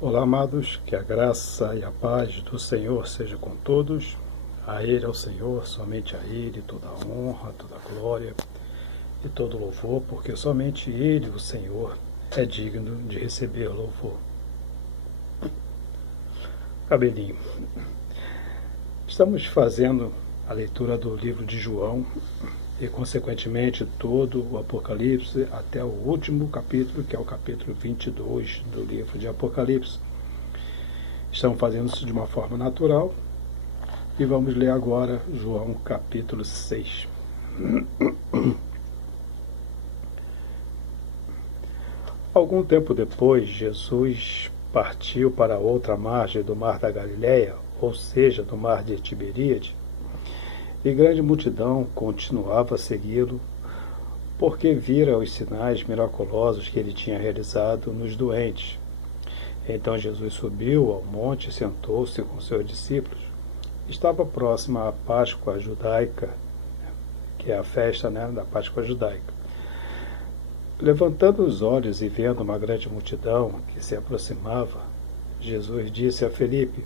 Olá, amados, que a graça e a paz do Senhor seja com todos. A Ele, ao Senhor, somente a Ele, toda a honra, toda a glória e todo louvor, porque somente Ele, o Senhor, é digno de receber louvor. Cabelinho. Estamos fazendo a leitura do livro de João e, consequentemente, todo o Apocalipse até o último capítulo, que é o capítulo 22 do livro de Apocalipse. Estamos fazendo isso de uma forma natural e vamos ler agora João capítulo 6. Algum tempo depois, Jesus partiu para a outra margem do mar da Galileia, ou seja, do mar de Tiberíade, e grande multidão continuava a segui-lo, porque vira os sinais miraculosos que ele tinha realizado nos doentes. Então Jesus subiu ao monte e sentou-se com seus discípulos. Estava próxima à Páscoa judaica, que é a festa da Páscoa judaica. Levantando os olhos e vendo uma grande multidão que se aproximava, Jesus disse a Felipe: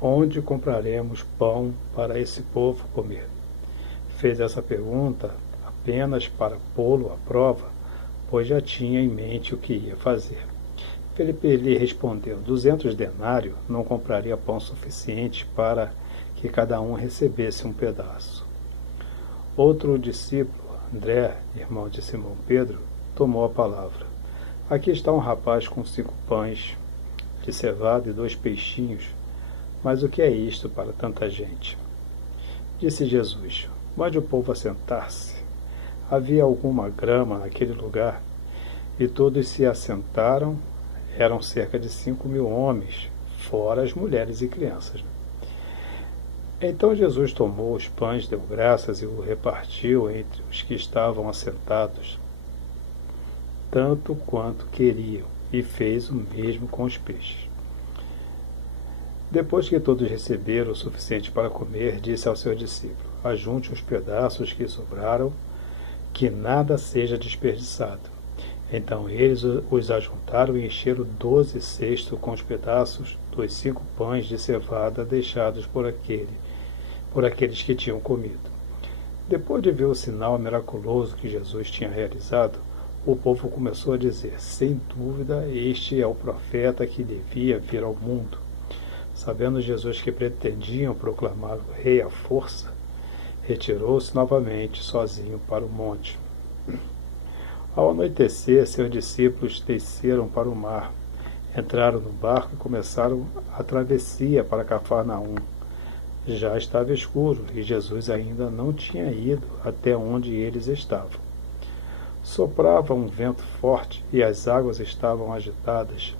onde compraremos pão para esse povo comer? Fez essa pergunta apenas para pô-lo à prova, pois já tinha em mente o que ia fazer. Felipe lhe respondeu: 200 denários não compraria pão suficiente para que cada um recebesse um pedaço. Outro discípulo, André, irmão de Simão Pedro, tomou a palavra. Aqui está um rapaz com 5 pães de cevada e 2 peixinhos. Mas o que é isto para tanta gente? Disse Jesus: mande o povo assentar-se. Havia alguma grama naquele lugar, e todos se assentaram. Eram cerca de 5.000 homens, fora as mulheres e crianças. Então Jesus tomou os pães, deu graças e o repartiu entre os que estavam assentados, tanto quanto queriam, e fez o mesmo com os peixes. Depois que todos receberam o suficiente para comer, disse ao seu discípulo: ajunte os pedaços que sobraram, que nada seja desperdiçado. Então eles os ajuntaram e encheram 12 cestos com os pedaços dos 5 pães de cevada deixados por aqueles que tinham comido. Depois de ver o sinal miraculoso que Jesus tinha realizado, o povo começou a dizer: sem dúvida, este é o profeta que devia vir ao mundo. Sabendo Jesus que pretendiam proclamá-lo rei à força, retirou-se novamente sozinho para o monte. Ao anoitecer, seus discípulos desceram para o mar, entraram no barco e começaram a travessia para Cafarnaum. Já estava escuro e Jesus ainda não tinha ido até onde eles estavam. Soprava um vento forte e as águas estavam agitadas.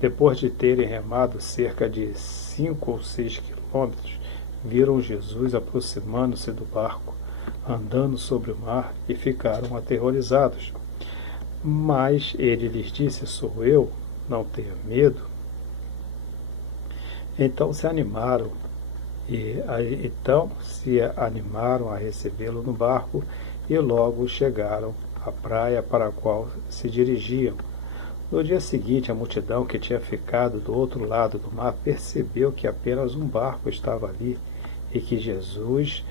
Depois de terem remado cerca de 5 ou 6 quilômetros, viram Jesus aproximando-se do barco, andando sobre o mar, e ficaram aterrorizados. Mas ele lhes disse: sou eu, não tenha medo. Então se animaram a recebê-lo no barco, e logo chegaram à praia para a qual se dirigiam. No dia seguinte, a multidão que tinha ficado do outro lado do mar percebeu que apenas um barco estava ali e que Jesus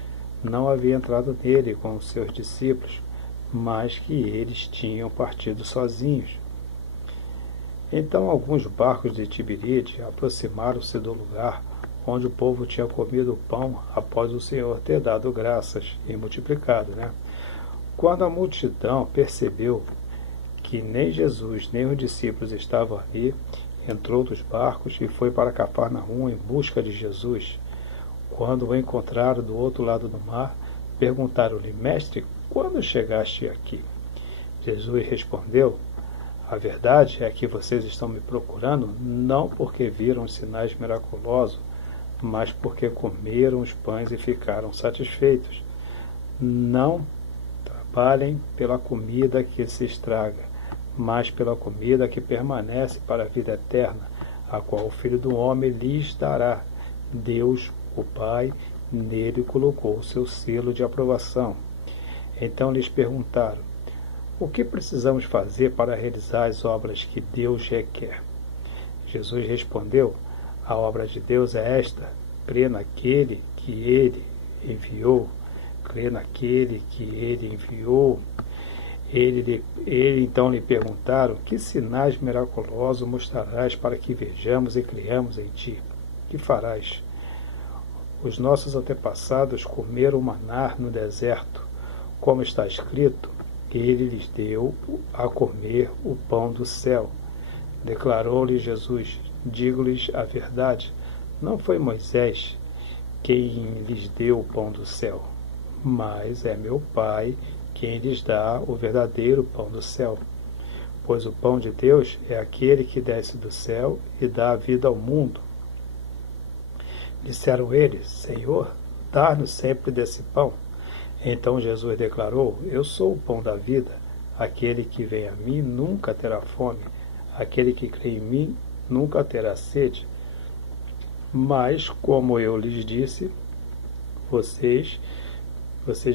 não havia entrado nele com os seus discípulos, mas que eles tinham partido sozinhos. Então alguns barcos de Tiberíade aproximaram-se do lugar onde o povo tinha comido o pão após o Senhor ter dado graças e multiplicado. Quando a multidão percebeu que nem Jesus nem os discípulos estavam ali, entrou dos barcos e foi para Cafarnaum em busca de Jesus. Quando o encontraram do outro lado do mar, perguntaram-lhe: mestre, quando chegaste aqui? Jesus respondeu: a verdade é que vocês estão me procurando não porque viram os sinais miraculosos, mas porque comeram os pães e ficaram satisfeitos. Não trabalhem pela comida que se estraga, mas pela comida que permanece para a vida eterna, a qual o Filho do Homem lhes dará. Deus, o Pai, nele colocou o seu selo de aprovação. Então lhes perguntaram: o que precisamos fazer para realizar as obras que Deus requer? Jesus respondeu: a obra de Deus é esta, crê naquele que ele enviou. Crê naquele que ele enviou. Ele então lhe perguntaram: que sinais miraculosos mostrarás para que vejamos e creiamos em ti? Que farás? Os nossos antepassados comeram o maná no deserto, como está escrito, ele lhes deu a comer o pão do céu. Declarou-lhe Jesus: digo-lhes a verdade, não foi Moisés quem lhes deu o pão do céu, mas é meu Pai quem lhes dá o verdadeiro pão do céu. Pois o pão de Deus é aquele que desce do céu e dá a vida ao mundo. Disseram eles: Senhor, dá-nos sempre desse pão. Então Jesus declarou: eu sou o pão da vida. Aquele que vem a mim nunca terá fome. Aquele que crê em mim nunca terá sede. Mas, como eu lhes disse, vocês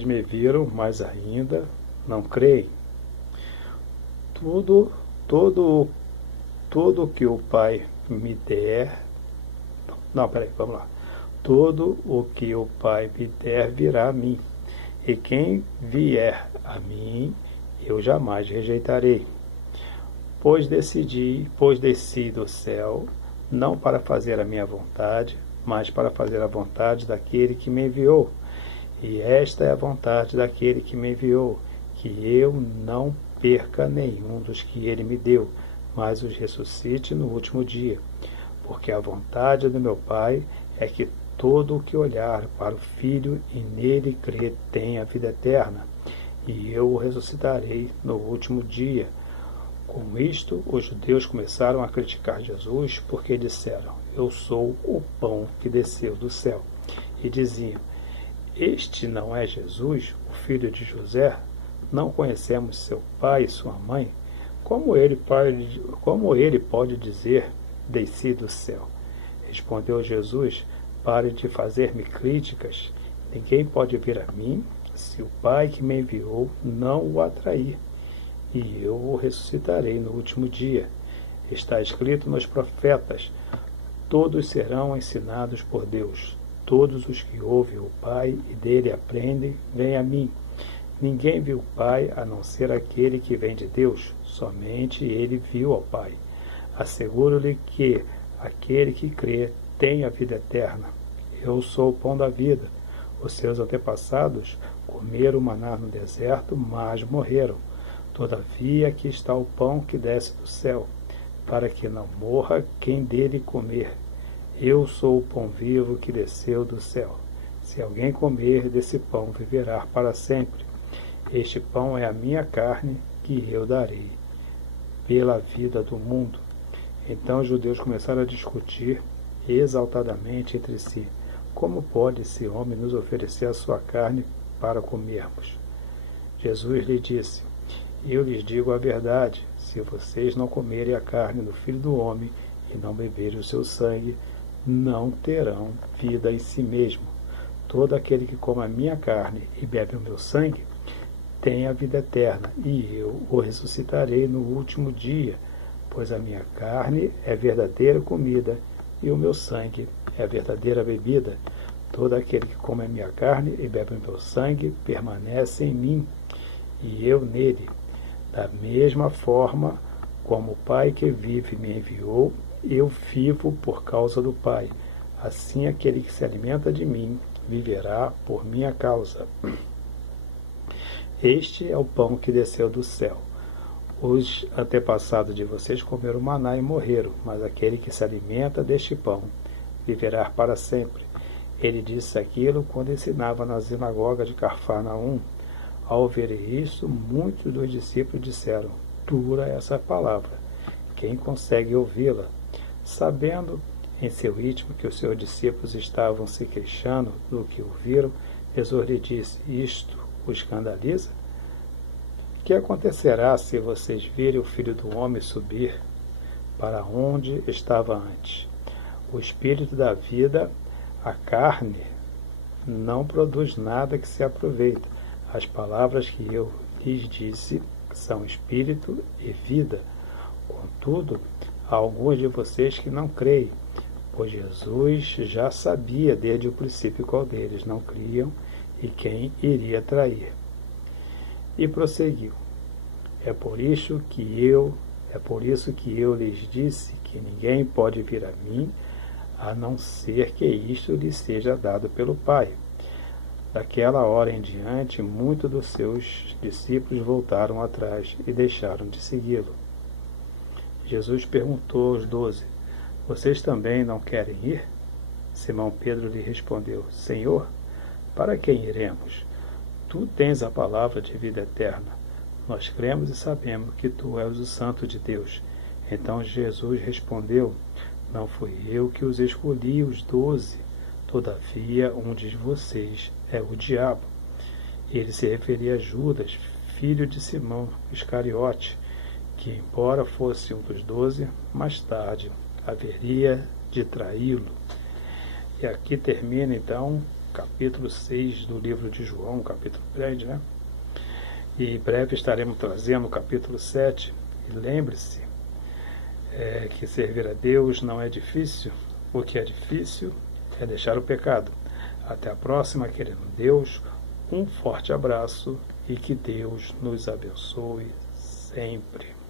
me viram, mas ainda não creem. Tudo que o Pai me der... Não, peraí, vamos lá. Tudo o que o Pai me der virá a mim, e quem vier a mim, eu jamais rejeitarei. Pois desci do céu, não para fazer a minha vontade, mas para fazer a vontade daquele que me enviou. E esta é a vontade daquele que me enviou, que eu não perca nenhum dos que ele me deu, mas os ressuscite no último dia. Porque a vontade do meu Pai é que todo o que olhar para o Filho e nele crer tenha vida eterna, e eu o ressuscitarei no último dia. Com isto, os judeus começaram a criticar Jesus, porque disseram: eu sou o pão que desceu do céu. E diziam: este não é Jesus, o filho de José? Não conhecemos seu pai e sua mãe? Como ele pode dizer: desci do céu? Respondeu Jesus: pare de fazer-me críticas. Ninguém pode vir a mim se o Pai que me enviou não o atrair, e eu o ressuscitarei no último dia. Está escrito nos profetas: todos serão ensinados por Deus. Todos os que ouvem o Pai e dele aprendem, vêm a mim. Ninguém viu o Pai a não ser aquele que vem de Deus. Somente ele viu ao Pai. Asseguro-lhe que aquele que crê tem a vida eterna. Eu sou o pão da vida. Os seus antepassados comeram maná no deserto, mas morreram. Todavia aqui está o pão que desce do céu, para que não morra quem dele comer. Eu sou o pão vivo que desceu do céu. Se alguém comer desse pão, viverá para sempre. Este pão é a minha carne, que eu darei pela vida do mundo. Então os judeus começaram a discutir exaltadamente entre si: como pode esse homem nos oferecer a sua carne para comermos? Jesus lhe disse: eu lhes digo a verdade, se vocês não comerem a carne do Filho do Homem e não beberem o seu sangue, não terão vida em si mesmo. Todo aquele que come a minha carne e bebe o meu sangue tem a vida eterna, e eu o ressuscitarei no último dia, pois a minha carne é verdadeira comida e o meu sangue é verdadeira bebida. Todo aquele que come a minha carne e bebe o meu sangue permanece em mim, e eu nele. Da mesma forma como o Pai que vive me enviou, eu vivo por causa do Pai. Assim aquele que se alimenta de mim viverá por minha causa. Este é o pão que desceu do céu. Os antepassados de vocês comeram maná e morreram, mas aquele que se alimenta deste pão viverá para sempre. Ele disse aquilo quando ensinava na sinagoga de Cafarnaum. Ao ouvirem isso, muitos dos discípulos disseram: dura essa palavra, quem consegue ouvi-la? Sabendo em seu íntimo que os seus discípulos estavam se queixando do que ouviram, Jesus lhe disse: isto o escandaliza? Que acontecerá se vocês virem o Filho do Homem subir para onde estava antes? O Espírito da vida, a carne, não produz nada que se aproveita. As palavras que eu lhes disse são espírito e vida. Contudo, há alguns de vocês que não creem, pois Jesus já sabia desde o princípio qual deles não criam e quem iria trair. E prosseguiu: É por isso que eu lhes disse que ninguém pode vir a mim, a não ser que isto lhe seja dado pelo Pai. Daquela hora em diante, muitos dos seus discípulos voltaram atrás e deixaram de segui-lo. Jesus perguntou aos 12: Vocês também não querem ir? Simão Pedro lhe respondeu: Senhor, para quem iremos? Tu tens a palavra de vida eterna. Nós cremos e sabemos que tu és o Santo de Deus. Então Jesus respondeu: Não fui eu que os escolhi, os 12. Todavia, um de vocês é o diabo. Ele se referia a Judas, filho de Simão Iscariote, que, embora fosse um dos 12, mais tarde haveria de traí-lo. E aqui termina, então, capítulo 6 do livro de João, um capítulo grande, né? E em breve estaremos trazendo o capítulo 7. E lembre-se que servir a Deus não é difícil. O que é difícil é deixar o pecado. Até a próxima, querendo Deus, um forte abraço e que Deus nos abençoe sempre.